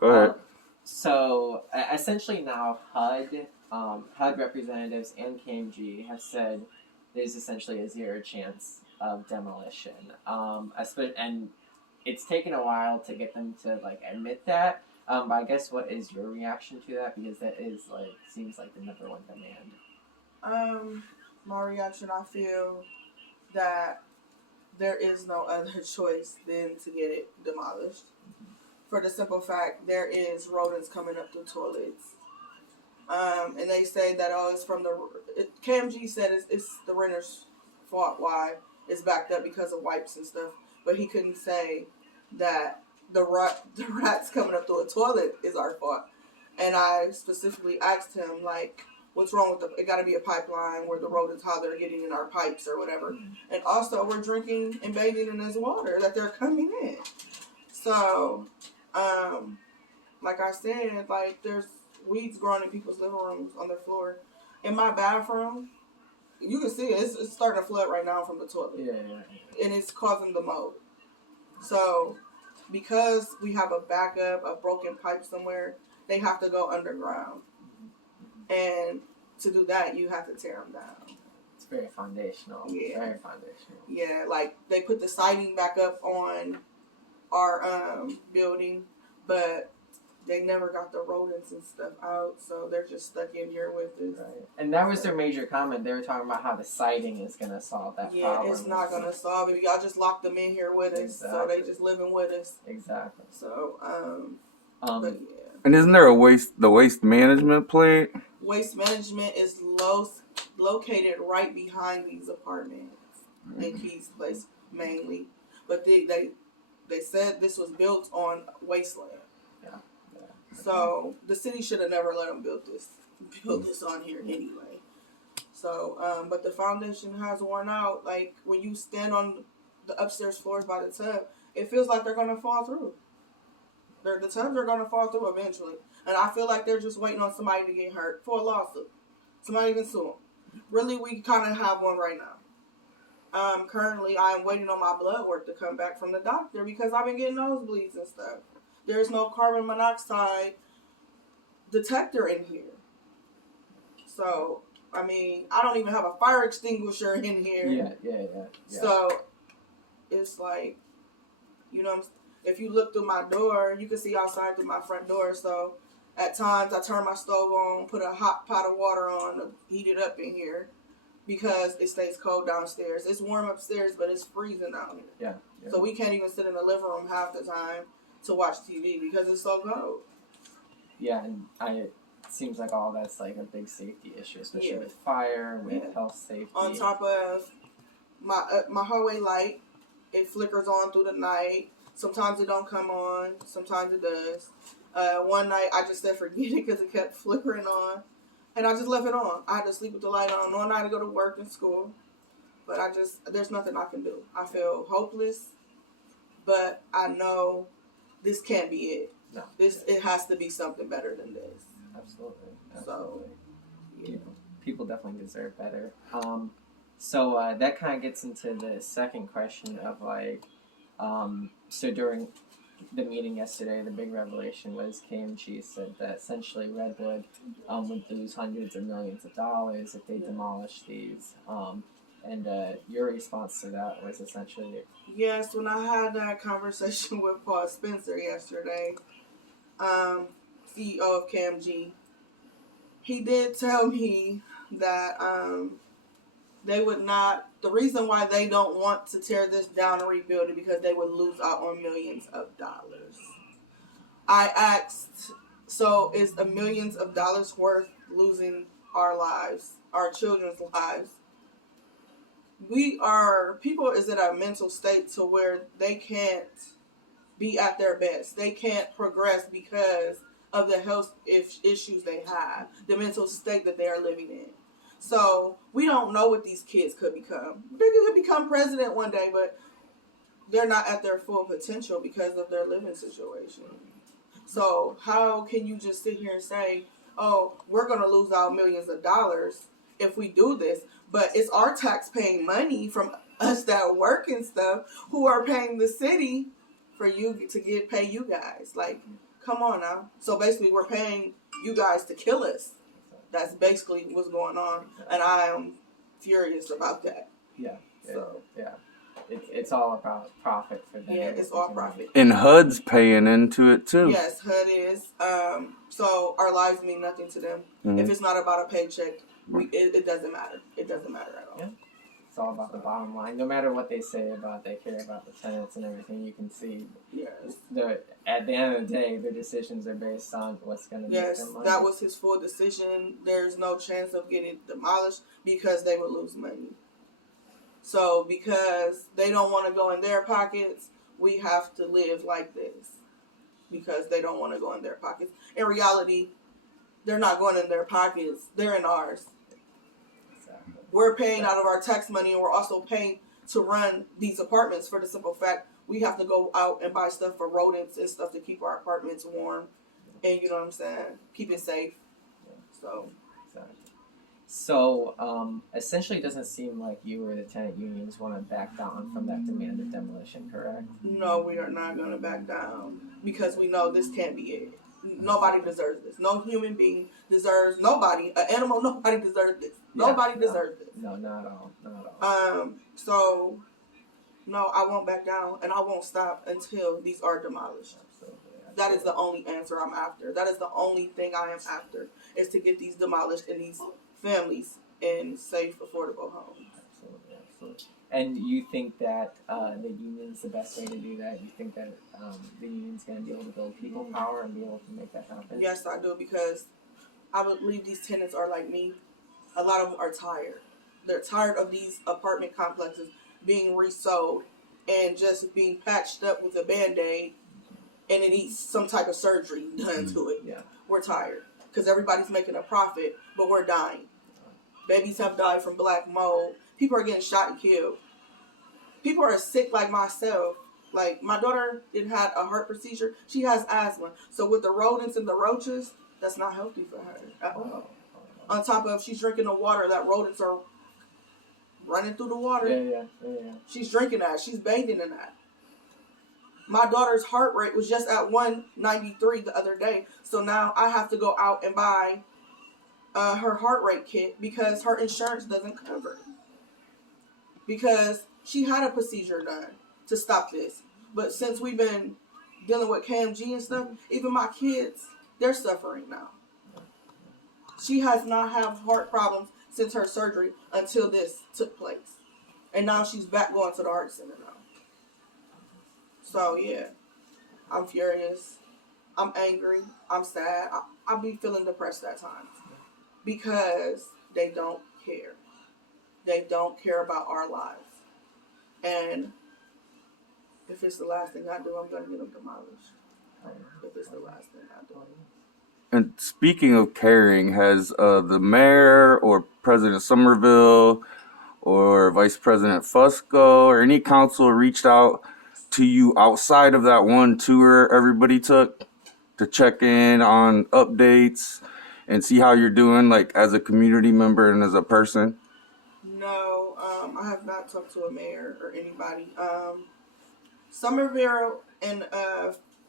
Go ahead. Essentially now HUD representatives and KMG have said there's essentially a zero chance of demolition. And it's taken a while to get them to like admit that. But I guess what is your reaction to that? Because that is like seems like the number one demand. My reaction, I feel that there is no other choice than to get it demolished. For the simple fact, there is rodents coming up the toilets. And they say that it's from KMG said it's the renter's fault why it's backed up because of wipes and stuff, but he couldn't say that the rats coming up through a toilet is our fault. And I specifically asked him, like, what's wrong with it got to be a pipeline where the rodents, how they're getting in our pipes or whatever. And also we're drinking and bathing in this water that they're coming in. So, like I said, like there's weeds growing in people's living rooms on their floor. In my bathroom, you can see it. It's starting to flood right now from the toilet. Yeah. And it's causing the mold. So, because we have a backup, a broken pipe somewhere, they have to go underground. And to do that, you have to tear them down. It's very foundational. Yeah. Very foundational. Yeah, like they put the siding back up on our building, but they never got the rodents and stuff out, so they're just stuck in here with us. Right. And that was their major comment. They were talking about how the siding is going to solve that problem. Yeah, it's not going to solve it. Y'all just locked them in here with us, so they just living with us. Exactly. So, but yeah. And isn't there the waste management plate? Waste management is located right behind these apartments in Keys Place mainly, but they said this was built on wasteland. Yeah. So the city should have never let them build this on here anyway. So, but the foundation has worn out. Like when you stand on the upstairs floors by the tub, it feels like they're gonna fall through. The tubs are gonna fall through eventually, and I feel like they're just waiting on somebody to get hurt for a lawsuit. Somebody can sue them. Really, we kind of have one right now. Currently, I'm waiting on my blood work to come back from the doctor because I've been getting nosebleeds and stuff. There's no carbon monoxide detector in here. So, I mean, I don't even have a fire extinguisher in here. Yeah. So, it's like, you know, if you look through my door, you can see outside through my front door. So, at times, I turn my stove on, put a hot pot of water on to heat it up in here because it stays cold downstairs. It's warm upstairs, but it's freezing down here. Yeah. So, we can't even sit in the living room half the time to watch TV because it's so cold. Yeah, and it seems like all that's like a big safety issue, especially with fire, with health safety. On top of my hallway light, it flickers on through the night. Sometimes it don't come on. Sometimes it does. One night I just said forget it because it kept flickering on, and I just left it on. I had to sleep with the light on. One night to go to work and school, but there's nothing I can do. I feel hopeless, but I know this can't be it. No. It has to be something better than this. Absolutely. So, yeah. People definitely deserve better. So that kind of gets into the second question of like, so during the meeting yesterday, the big revelation was KMG said that essentially Redwood would lose hundreds of millions of dollars if they demolish these. And your response to that was essentially... Yes, when I had that conversation with Paul Spencer yesterday, CEO of KMG, he did tell me that they would not... The reason why they don't want to tear this down and rebuild it because they would lose out on millions of dollars. I asked, so is the millions of dollars worth losing our lives, our children's lives? People is in a mental state to where they can't be at their best. They can't progress because of the health issues they have, the mental state that they are living in. So we don't know what these kids could become. They could become president one day, but they're not at their full potential because of their living situation. So how can you just sit here and say, oh, we're going to lose out millions of dollars if we do this? But it's our tax-paying money from us that work and stuff who are paying the city for you to pay you guys. Like, Come on now. So basically, we're paying you guys to kill us. That's basically what's going on, and I am furious about that. Yeah. So Yeah. It's all about profit for them. yeah, it's all profit. And HUD's paying into it too. Yes, HUD is. So our lives mean nothing to them. Mhm. If it's not about a paycheck, it doesn't matter. It doesn't matter at all. Yeah. It's all about the bottom line. No matter what they say about they care about the tenants and everything, you can see Yes. at the end of the day, their decisions are based on what's going to make Yes, them money. that was his full decision. There's no chance of getting it demolished because they would lose money. So because they don't want to go in their pockets, we have to live like this because they don't want to go in their pockets. In reality, they're not going in their pockets. They're in ours. Exactly. We're paying out of our tax money, and we're also paying to run these apartments for the simple fact we have to go out and buy stuff for rodents and stuff to keep our apartments warm. And you know what I'm saying? Keep it safe. So Exactly. So, essentially, it doesn't seem like you or the tenant unions want to back down from that demand of demolition, correct? no, we are not going to back down because we know this can't be it. Nobody deserves this. No human being deserves, nobody, an animal, nobody deserves this. Nobody deserves this. No, not at all. Not at all. So, no, I won't back down and I won't stop until these are demolished. Absolutely. That is the only answer I'm after. That is the only thing I am after, is to get these demolished and these families in safe, affordable homes. Absolutely. And you think that the union's the best way to do that? You think that the union's going to be able to build people power and be able to make that happen? Yes, I do, because I believe these tenants are like me. A lot of them are tired. They're tired of these apartment complexes being resold and just being patched up with a Band-Aid, and it needs some type of surgery done to it. Yeah. We're tired because everybody's making a profit, but we're dying. Babies have died from black mold. People are getting shot and killed. People are sick like myself. Like, my daughter had a heart procedure. She has asthma. So with the rodents and the roaches, that's not healthy for her at all. On top of, she's drinking the water that rodents are running through the water. Yeah. She's drinking that. She's bathing in that. My daughter's heart rate was just at 193 the other day. So now I have to go out and buy her heart rate kit because her insurance doesn't cover it. Because she had a procedure done to stop this. But since we've been dealing with KMG and stuff, even my kids, they're suffering now. She has not had heart problems since her surgery until this took place. And now she's back going to the heart center now. So, yeah, I'm furious. I'm angry. I'm sad. I'll be feeling depressed at times because they don't care. They don't care about our lives. And if it's the last thing I do, I'm going to get them demolished. If it's the last thing I do. And speaking of caring, has the mayor or President Somerville or Vice President Fusco or any council reached out to you outside of that one tour everybody took to check in on updates and see how you're doing, like as a community member and as a person? No, I have not talked to a mayor or anybody. Somerville and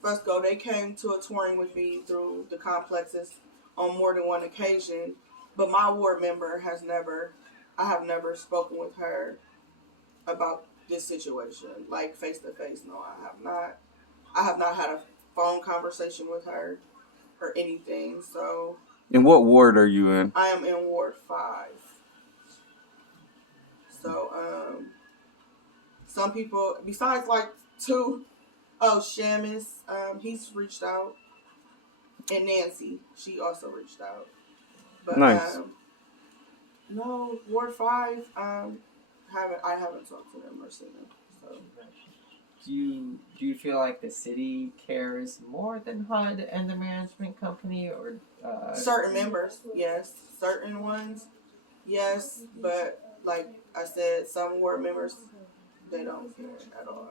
Fusco, they came to a touring with me through the complexes on more than one occasion, but my ward member I have never spoken with her about this situation, like face to face. No, I have not. I have not had a phone conversation with her or anything. So. And what ward are you in? I am in Ward 5. So, some people, besides like Shamus, he's reached out. And Nancy, she also reached out. But, nice. No, Ward 5, I haven't talked to them or seen them. So. Do you feel like the city cares more than HUD and the management company, or certain members, yes. Certain ones, yes. But like I said, some ward members, they don't care at all.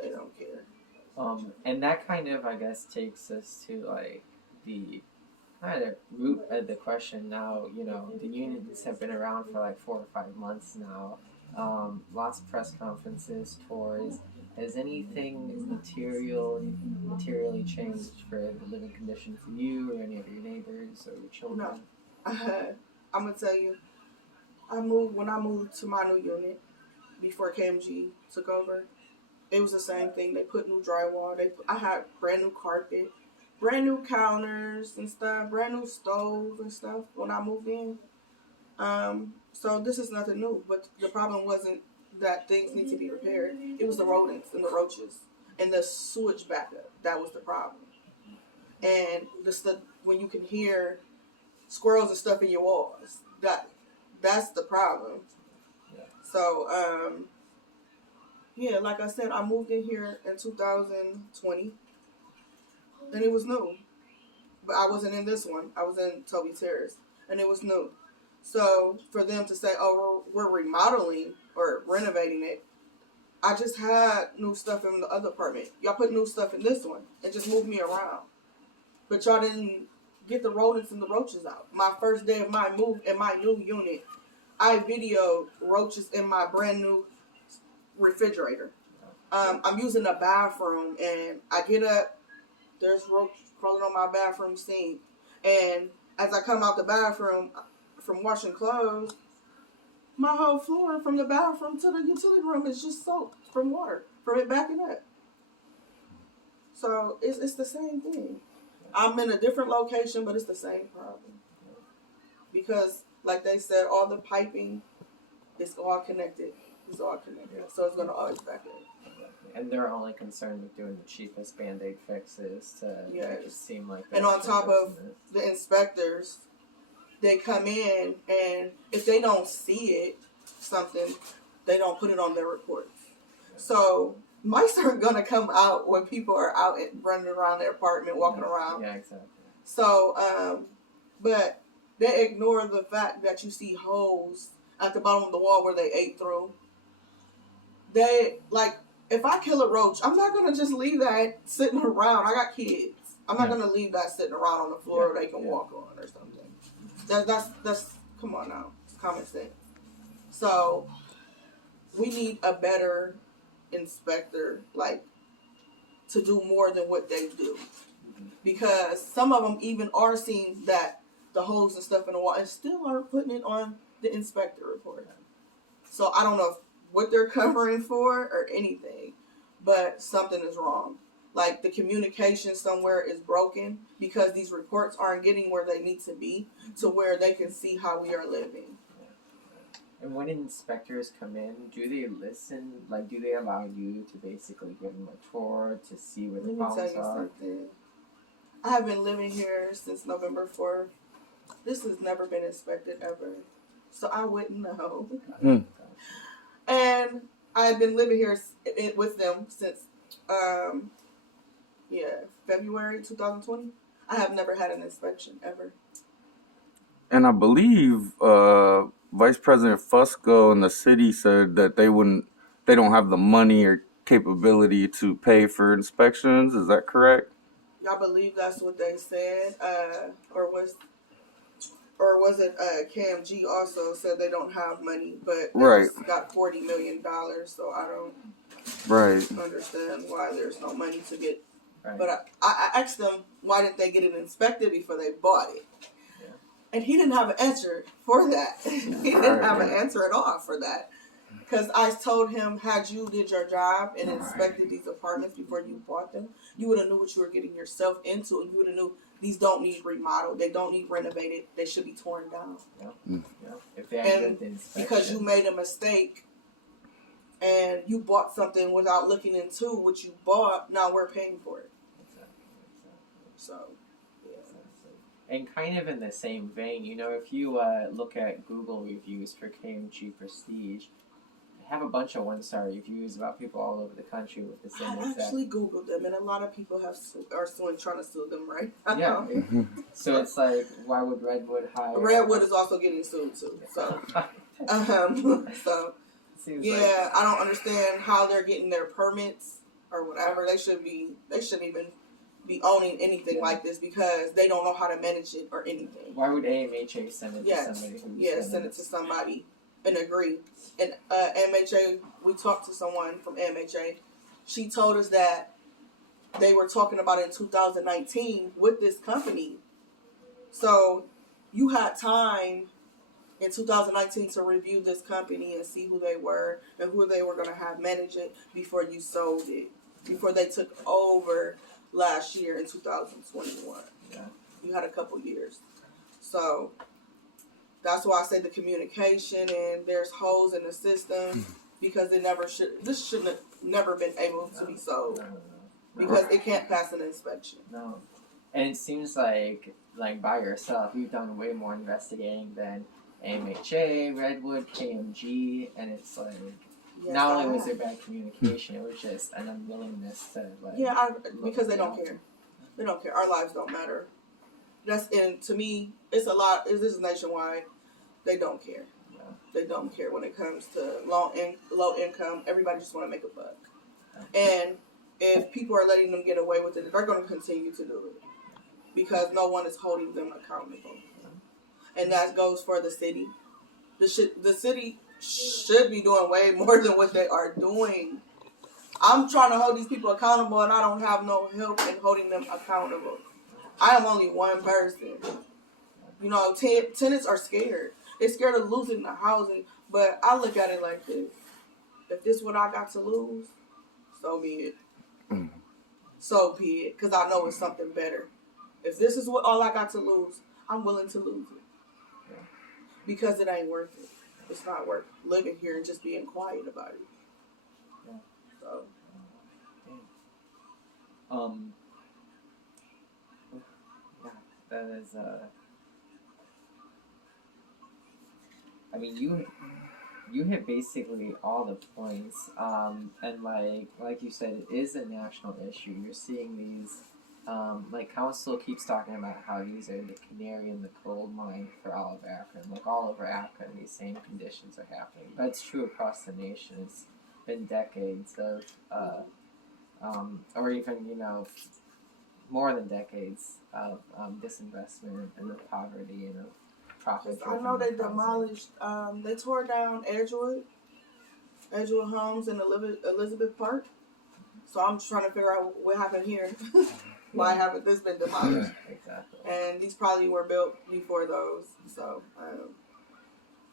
They don't care. And that kind of, I guess, takes us to like the kind of root of the question. Now, the unions have been around for like 4 or 5 months now. Lots of press conferences, tours. Has anything materially changed for the living condition for you or any of your neighbors or your children? No. I'm gonna tell you, when I moved to my new unit before KMG took over. It was the same thing. They put new drywall. I had brand new carpet, brand new counters and stuff, brand new stove and stuff when I moved in. So this is nothing new. But the problem wasn't that things need to be repaired. It was the rodents and the roaches and the sewage backup. That was the problem. And the stuff when you can hear squirrels and stuff in your walls. That's the problem. Yeah. So yeah, like I said, I moved in here in 2020, and it was new. But I wasn't in this one. I was in Toby Terrace, and it was new. So for them to say, "Oh, we're remodeling or renovating it," I just had new stuff in the other apartment. Y'all put new stuff in this one and just moved me around, but y'all didn't get the rodents and the roaches out. My first day of my move in my new unit, I videoed roaches in my brand new refrigerator. I'm using a bathroom, and I get up, there's roaches crawling on my bathroom sink, and as I come out the bathroom from washing clothes, my whole floor from the bathroom to the utility room is just soaked from water, from it backing up. So it's the same thing. I'm in a different location, but it's the same problem. Because, like they said, all the piping is all connected. It's all connected. So it's going to always back up. And they're only concerned with doing the cheapest Band-Aid fixes to make it seem like and on top of the inspectors, they come in, and if they don't see something, they don't put it on their reports. So mice aren't going to come out when people are out and running around their apartment, walking around. Yeah, exactly. So, but they ignore the fact that you see holes at the bottom of the wall where they ate through. If I kill a roach, I'm not going to just leave that sitting around. I got kids. I'm not going to leave that sitting around on the floor where they can walk on or something. That's come on now. It's common sense. So we need a better inspector, to do more than what they do. Because some of them even are seeing that the holes and stuff in the wall and still aren't putting it on the inspector report. So I don't know what they're covering for or anything, but something is wrong. Like the communication somewhere is broken because these reports aren't getting where they need to be to where they can see how we are living. And when inspectors come in, do they listen? Do they allow you to basically give them a tour to see where the problems Let me tell you something. I have been living here since November 4th. This has never been inspected ever. So I wouldn't know. And I've been living here with them since, February 2020. I have never had an inspection ever. And I believe Vice President Fusco and the city said that they don't have the money or capability to pay for inspections. Is that correct? Y'all believe that's what they said? Or was it KMG also said they don't have money, but they just got $40 million, so I don't understand why there's no money to get. Right. But I asked them, why didn't they get it inspected before they bought it? Yeah. And he didn't have an answer for that. He didn't have an answer at all for that. Because I told him, had you did your job and inspected these apartments before you bought them, you would have knew what you were getting yourself into, and you would have knew these don't need remodeled, they don't need renovated, they should be torn down. Yep. If they had good inspection. Because you made a mistake and you bought something without looking into what you bought, now we're paying for it. Exactly. So, yeah. And kind of in the same vein, if you look at Google reviews for KMG Prestige, have a bunch of one-star reviews about people all over the country with the same exact. I actually Googled them, and a lot of people are trying to sue them, right? Yeah. So it's why would Redwood hire? Redwood is also getting sued too. So, I don't understand how they're getting their permits or whatever. They shouldn't even be owning anything like this because they don't know how to manage it or anything. Why would AMHA send it to somebody who's send it to somebody and agree. And AMHA, we talked to someone from AMHA, She told us that they were talking about it in 2019 with this company. So you had time in 2019 to review this company and see who they were and who they were going to have manage it before you sold it, before they took over last year in 2021. Yeah. You had a couple years. So that's why I said the communication, and there's holes in the system because this shouldn't have never been able to be sold because it can't pass an inspection. No. And it seems like by yourself, you've done way more investigating than AMHA, Redwood, KMG, and it's like, Yes, not I only was have. there bad communication, it was just an unwillingness to Because they don't care. They don't care. Our lives don't matter. To me, it's a lot. This is nationwide. They don't care. Yeah. They don't care when it comes to low income. Everybody just want to make a buck. And if people are letting them get away with it, they're going to continue to do it because no one is holding them accountable. And that goes for the city. The city should be doing way more than what they are doing. I'm trying to hold these people accountable, and I don't have no help in holding them accountable. I am only one person. You know, tenants are scared. They're scared of losing the housing. But I look at it like this. If this is what I got to lose, so be it. So be it. Because I know it's something better. If this is all I got to lose, I'm willing to lose it. Yeah. Because it ain't worth it. It's not worth living here and just being quiet about it. Yeah. So. Yeah, that is, I mean, you hit basically all the points, and like you said, it is a national issue. You're seeing these, council keeps talking about how these are the canary in the coal mine for all of Akron. Like all over Akron, these same conditions are happening. That's true across the nation. It's been decades of, or even, more than decades of disinvestment and of poverty and of profit. I know they demolished, they tore down Edgewood Homes in Elizabeth Park. So I'm trying to figure out what happened here. Why haven't this been demolished? Exactly. And these probably were built before those. So,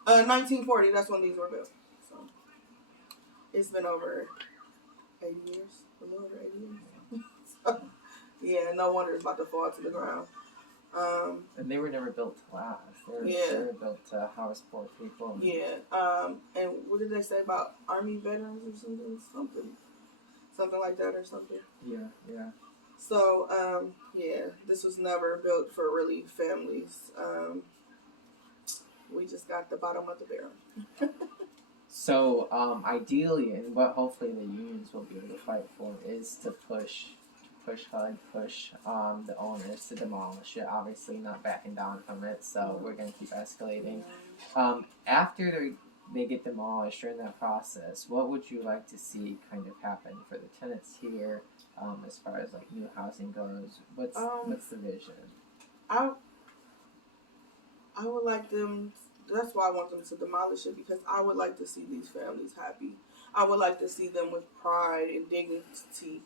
1940, that's when these were built. So, it's been over 80 years, a little over 80 years. So, yeah, no wonder it's about to fall to the ground. And they were never built to last. They were built to house poor people. Yeah. And what did they say about Army veterans or something? Something like that or something. Yeah. So, this was never built for really families. We just got the bottom of the barrel. So, ideally, and what hopefully the unions will be able to fight for is to push HUD, push the owners to demolish it. Obviously, not backing down from it, so we're going to keep escalating. After they get demolished during that process, what would you like to see kind of happen for the tenants here, as far as like new housing goes? What's the vision? I would like them. That's why I want them to demolish it, because I would like to see these families happy. I would like to see them with pride and dignity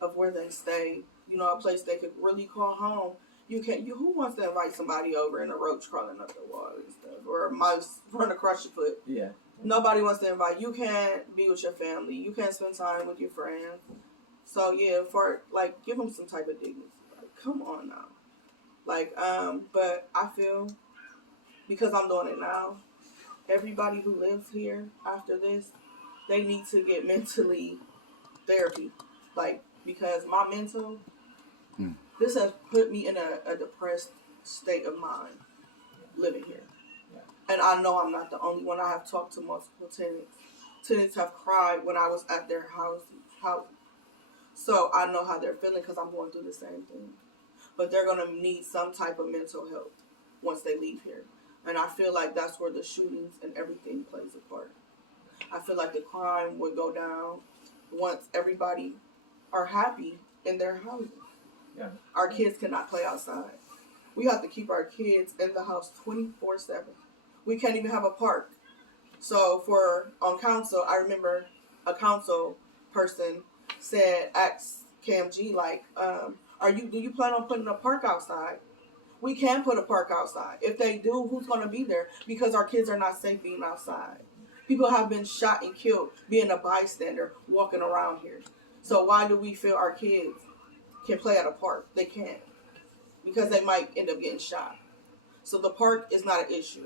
of where they stay. You know, a place they could really call home. Who wants to invite somebody over and a roach crawling up the wall and stuff, or a mouse run across your foot? Yeah. Nobody wants to invite. You can't be with your family. You can't spend time with your friends. So yeah, give them some type of dignity. Like, come on now. But I feel, because I'm doing it now, everybody who lives here after this, they need to get mentally therapy. Because my mental, this has put me in a depressed state of mind living here. Yeah. And I know I'm not the only one. I have talked to multiple tenants. Tenants have cried when I was at their house. So I know how they're feeling because I'm going through the same thing. But they're going to need some type of mental help once they leave here. And I feel like that's where the shootings and everything plays a part. I feel like the crime would go down once everybody are happy in their houses. Yeah. Our kids cannot play outside. We have to keep our kids in the house 24/7. We can't even have a park. So on council, I remember a council person asked Cam G, like, do you plan on putting a park outside? We can put a park outside. If they do, who's going to be there? Because our kids are not safe being outside. People have been shot and killed being a bystander walking around here. So why do we feel our kids can play at a park? They can't, because they might end up getting shot. So the park is not an issue.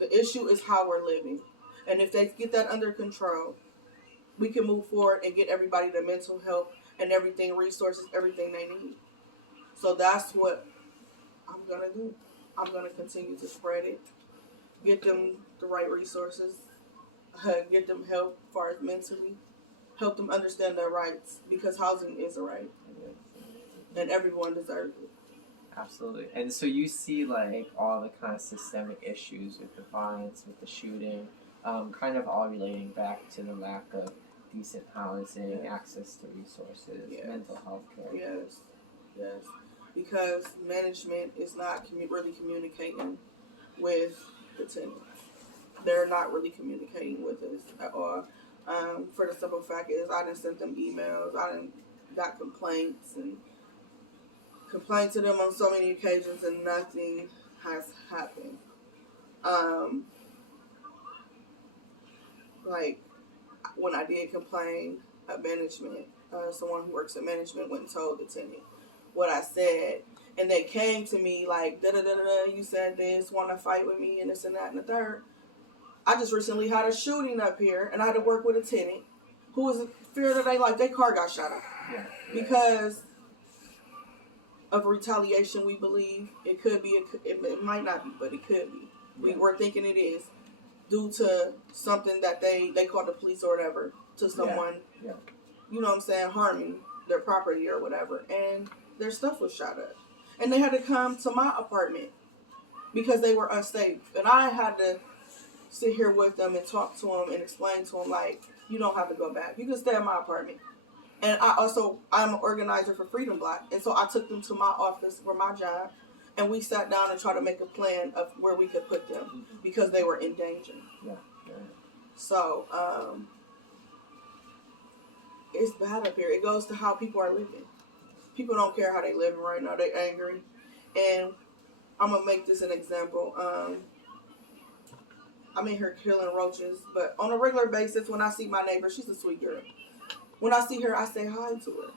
The issue is how we're living. And if they get that under control, we can move forward and get everybody the mental health and everything, resources, everything they need. So that's what I'm going to do. I'm going to continue to spread it, get them the right resources, get them help as far as mentally, help them understand their rights, because housing is a right, and everyone deserves it. Absolutely. And so you see like all the kind of systemic issues with the violence, with the shooting, kind of all relating back to the lack of decent housing, access to resources, mental health care. Yes. Because management is not really communicating with the tenants. They're not really communicating with us at all. For the simple fact is, I done sent them emails. I done got complaints and complained to them on so many occasions, and nothing has happened. Like when I did complain at management, someone who works at management went and told the tenant what I said, and they came to me like, you said this, want to fight with me, and this and that and the third. I just recently had a shooting up here, and I had to work with a tenant who was in fear that their car got shot up. Because of retaliation, we believe. It could be, it might not be, but it could be. We're thinking it is, due to something that they called the police or whatever, to someone, you know what I'm saying, harming their property or whatever. And their stuff was shot up. And they had to come to my apartment because they were unsafe. And I had to sit here with them and talk to them and explain to them, like, you don't have to go back. You can stay in my apartment. And I'm an organizer for Freedom Block. And so I took them to my office for my job. And we sat down and tried to make a plan of where we could put them because they were in danger. So, it's bad up here. It goes to how people are living. People don't care how they living right now. They're angry. And I'm going to make this an example. I'm in here killing roaches. But on a regular basis, when I see my neighbor, she's a sweet girl. When I see her, I say hi to her.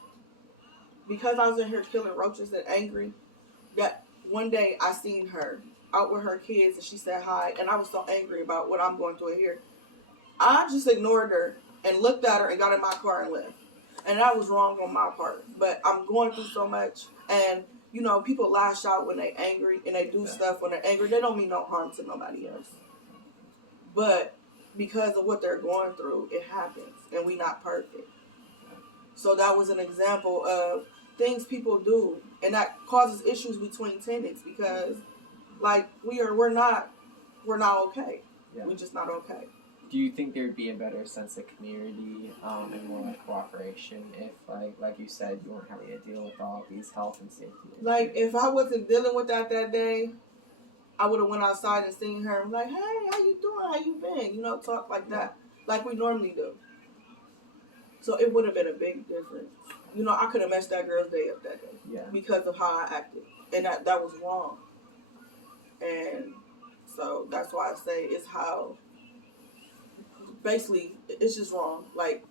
Because I was in here killing roaches and angry, that one day I seen her out with her kids and she said hi. And I was so angry about what I'm going through here. I just ignored her and looked at her and got in my car and left. And that was wrong on my part. But I'm going through so much. And, you know, people lash out when they're angry and they do stuff when they're angry. They don't mean no harm to nobody else. But because of what they're going through, it happens. And we not perfect. So that was an example of things people do. And that causes issues between tenants because, like, we're not okay. We're just not okay. Do you think there'd be a better sense of community and more like cooperation if, like you said, you weren't having to deal with all these health and safety issues? Like, if I wasn't dealing with that day, I would have went outside and seen her and like, hey, how you doing? How you been? You know, talk like that, like we normally do. So it would have been a big difference. You know, I could have messed that girl's day up that day because of how I acted, and that was wrong. And so that's why I say it's how. Basically, it's just wrong. Like,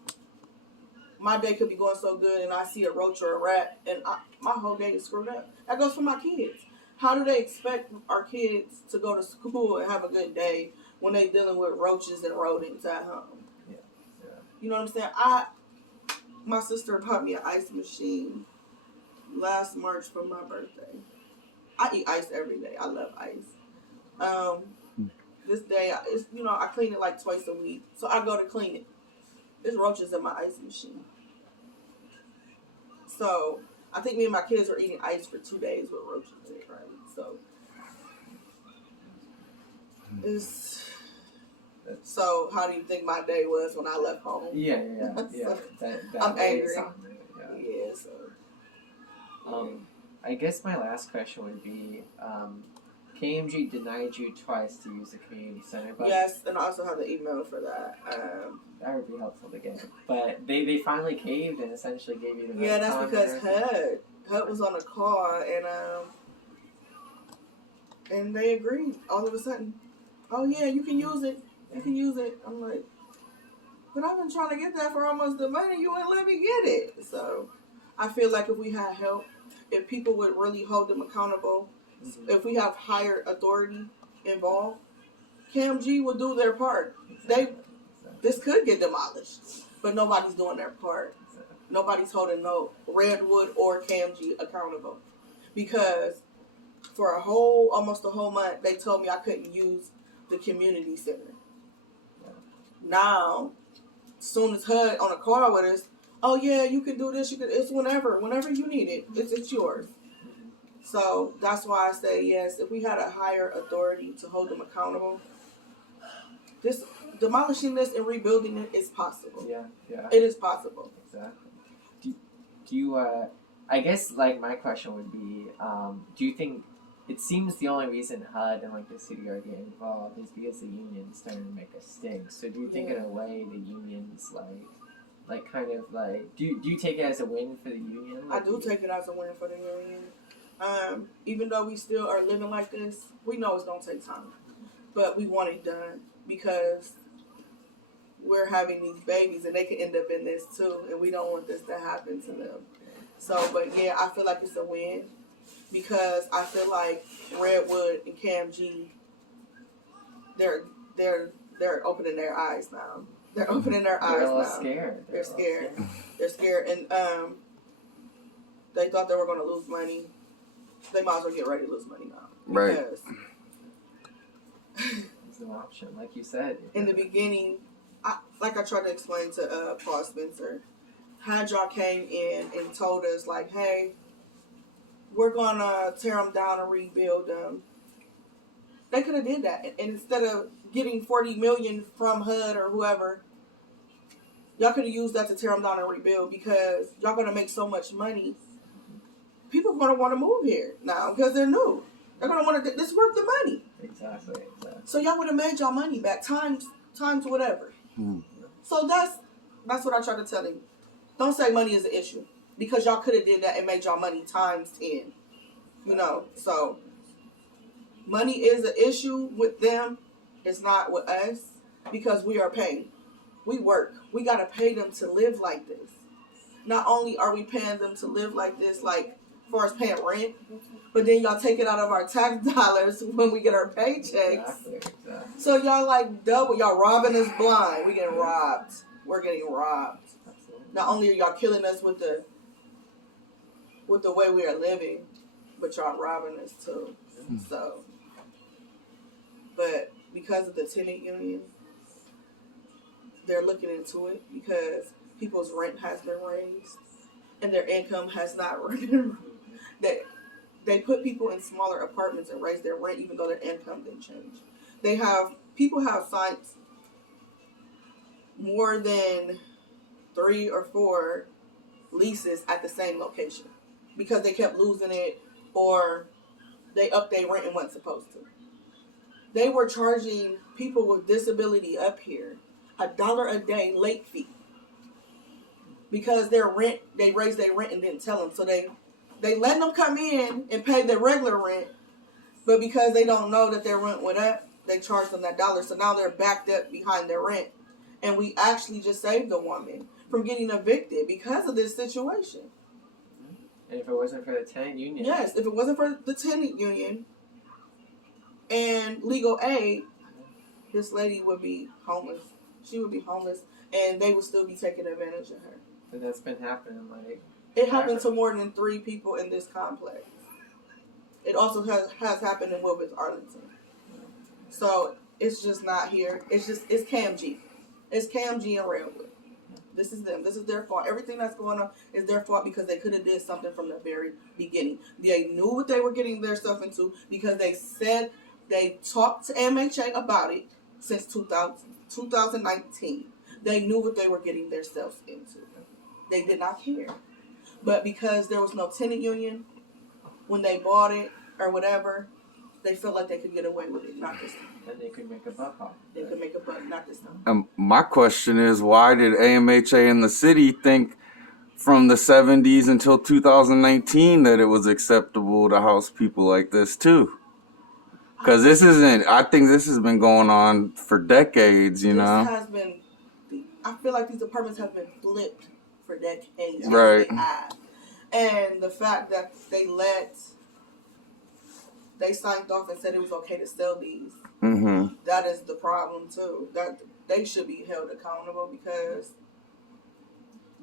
my day could be going so good, and I see a roach or a rat, and my whole day is screwed up. That goes for my kids. How do they expect our kids to go to school and have a good day when they dealing with roaches and rodents at home? You know what I'm saying? My sister bought me an ice machine last March for my birthday. I eat ice every day. I love ice. This day, I clean it like twice a week. So I go to clean it. There's roaches in my ice machine. So I think me and my kids were eating ice for 2 days with roaches in it, right? So So how do you think my day was when I left home? I'm angry. So I guess my last question would be, KMG denied you twice to use the community center, but Yes, and I also have the email for that. that would be helpful to get. But they finally caved and essentially gave you the Yeah, right that's time because and everything. HUD was on a call and they agreed all of a sudden. Oh yeah, you can use it. You can use it. I'm like, but I've been trying to get that for almost the money. You wouldn't let me get it. So I feel like if we had help, if people would really hold them accountable, if we have higher authority involved, KMG will do their part. This could get demolished, but nobody's doing their part. Nobody's holding no Redwood or KMG accountable, because for almost a whole month, they told me I couldn't use the community center. Now, as soon as HUD on a call with us, oh yeah, you can do this. It's whenever you need it, it's yours. So that's why I say yes. If we had a higher authority to hold them accountable, this demolishing this and rebuilding it is possible. Yeah. It is possible. Exactly. Do you? I guess like my question would be, do you think it seems the only reason HUD and like the city are getting involved is because the union's starting to make a stink? So do you think in a way the union's like kind of like do you take it as a win for the union? I do take it as a win for the union. Even though we still are living like this, we know it's gonna take time, but we want it done because we're having these babies and they can end up in this too, and we don't want this to happen to them. So, but yeah, I feel like it's a win because I feel like Redwood and KMG, they're opening their eyes now. They're opening their eyes now. Scared. They're scared. They're scared, and they thought they were going to lose money. They might as well get ready to lose money now. Right. Because it's an option, like you said. in the beginning, I tried to explain to Paul Spencer, had y'all came in and told us like, hey, we're gonna tear them down and rebuild them. They could have did that, and instead of getting $40 million from HUD or whoever, y'all could have used that to tear them down and rebuild because y'all gonna make so much money. People are gonna want to move here now because they're new. They're gonna want to. This worth the money. Exactly. So y'all would have made y'all money back times whatever. Hmm. So that's what I try to tell him. Don't say money is an issue because y'all could have did that and made y'all money times 10. You know, so money is an issue with them. It's not with us because we are paying. We work. We gotta pay them to live like this. Not only are we paying them to live like this, like as far as paying rent, but then y'all take it out of our tax dollars when we get our paychecks. Exactly. So y'all like double. Y'all robbing us blind. We getting robbed. We're getting robbed. Absolutely. Not only are y'all killing us with the way we are living, but y'all robbing us too. So, but because of the tenant union, they're looking into it because people's rent has been raised and their income has not been. They put people in smaller apartments and raise their rent even though their income didn't change. People have signed more than 3 or 4 leases at the same location because they kept losing it or they upped their rent and wasn't supposed to. They were charging people with disability up here $1 a day late fee because their rent, they raised their rent and didn't tell them. So they let them come in and pay their regular rent, but because they don't know that their rent went up, they charged them that $1. So now they're backed up behind their rent. And we actually just saved a woman from getting evicted because of this situation. And if it wasn't for the tenant union. Yes, if it wasn't for the tenant union and legal aid, this lady would be homeless. She would be homeless, and they would still be taking advantage of her. And that's been happening, like... It happened to more than 3 people in this complex. It also has happened in Wilbur, Arlington. So, it's just not here. It's KMG. It's KMG and Redwood. This is them. This is their fault. Everything that's going on is their fault because they could have did something from the very beginning. They knew what they were getting their stuff into because they said they talked to MHA about it since 2019. They knew what they were getting themselves into. They did not care. But because there was no tenant union when they bought it or whatever, they feel like they could get away with it. Not this time. Then they could make a buck off. They could make a buck. Not this time. My question is, why did AMHA and the city think from the 70s until 2019 that it was acceptable to house people like this too? Because I think this has been going on for decades, you know? This has been, I feel like these apartments have been flipped for decades. Right. They have. And the fact that they signed off and said it was okay to sell these, Mm-hmm. that is the problem too. That they should be held accountable because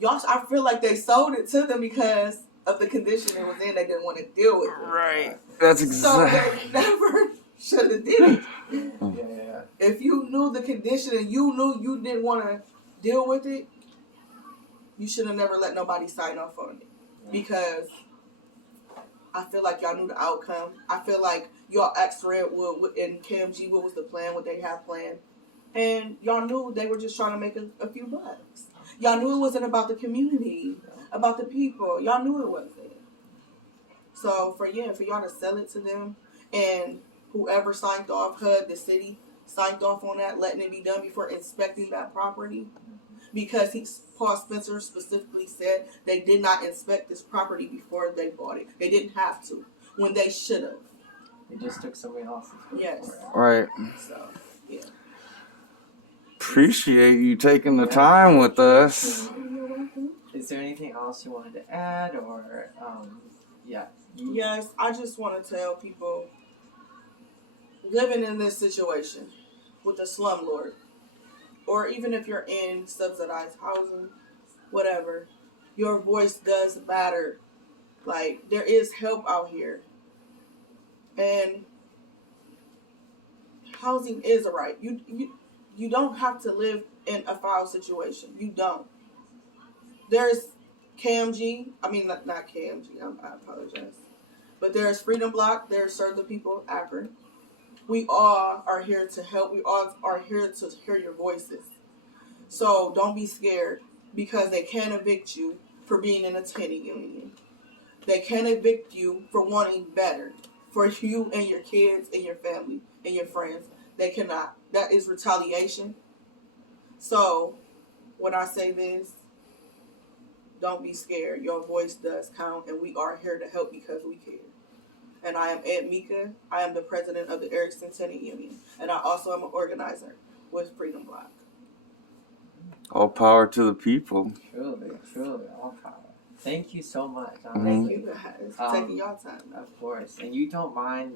I feel like they sold it to them because of the condition it was in. They didn't want to deal with it. Right. That's So exactly. they never should have did it. Yeah. If you knew the condition and you knew you didn't want to deal with it, you should have never let nobody sign off on it. Because I feel like y'all knew the outcome. I feel like y'all asked Redwood and KMG what was the plan, what they have planned. And y'all knew they were just trying to make a few bucks. Y'all knew it wasn't about the community, about the people. Y'all knew it wasn't. So for y'all to sell it to them, and whoever signed off, HUD, the city, signed off on that, letting it be done before inspecting that property. Because Paul Spencer specifically said they did not inspect this property before they bought it. They didn't have to, when they should have. They just took somebody else's. Yes. Right. So, yeah. Appreciate you taking the time with us. Is there anything else you wanted to add, or Yes, I just want to tell people living in this situation with a slumlord, or even if you're in subsidized housing, whatever, your voice does matter. Like, there is help out here. And housing is a right. You don't have to live in a foul situation. You don't. There's KMG. I mean, not KMG. I apologize. But there's Freedom Block. There's Serve the People, Akron. We all are here to help. We all are here to hear your voices. So don't be scared, because they can evict you for being in a tenant union. They can evict you for wanting better for you and your kids and your family and your friends. They cannot. That is retaliation. So when I say this, don't be scared. Your voice does count, and we are here to help because we care. And I am Edmikia. I am the president of the Ericssons Tenant Union, and I also am an organizer with Freedom Block. All power to the people. Truly, all power. Thank you so much. Thank you guys for taking your time. Of course. And you don't mind